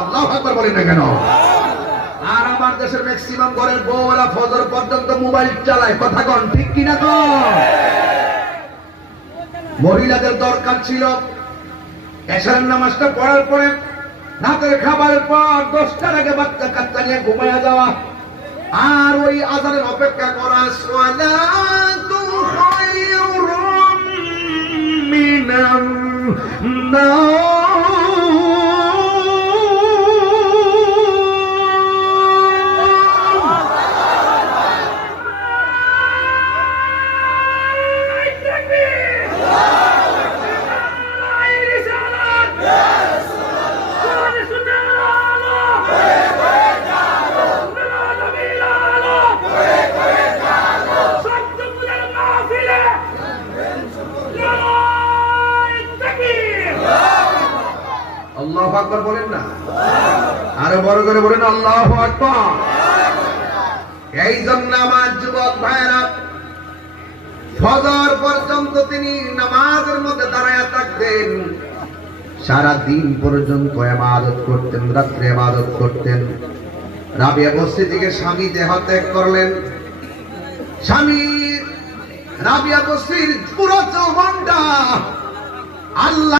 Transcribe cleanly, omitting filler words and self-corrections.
আল্লাহু আকবার বলেন না কেন? আর আমার দেশের ম্যাক্সিমাম ঘরের বউরা ফজর পর্যন্ত মোবাইল চালায়, কথা কন ঠিক কিনা কন? মহিলাদের দরকার ছিল এশারের নামাজটা পড়ার পরে রাতের খাবারের পর 10টার আগে বাচ্চা কাচ্চা নিয়ে ঘুমায়া যাওয়া, আর ওই আজানের অপেক্ষা করা। সালাতু খায়রুম মিনান নার। আল্লাহু আকবার বলেন না? আরো বড় করে বলেন আল্লাহু আকবার। এই জন্য আমার যুবক ভাইরা ফজর পর্যন্ত তিনি নামাজের মধ্যে দাঁড়ায় থাকতেন, সারা দিন পর্যন্ত ইবাদত করতেন, রাত্রে ইবাদত করতেন। রাবিয়া বস্তি থেকে স্বামী দেহ ত্যাগ করলেন। স্বামী রাবিয়া বস্তির পুরো যৌবনটা আল্লাহ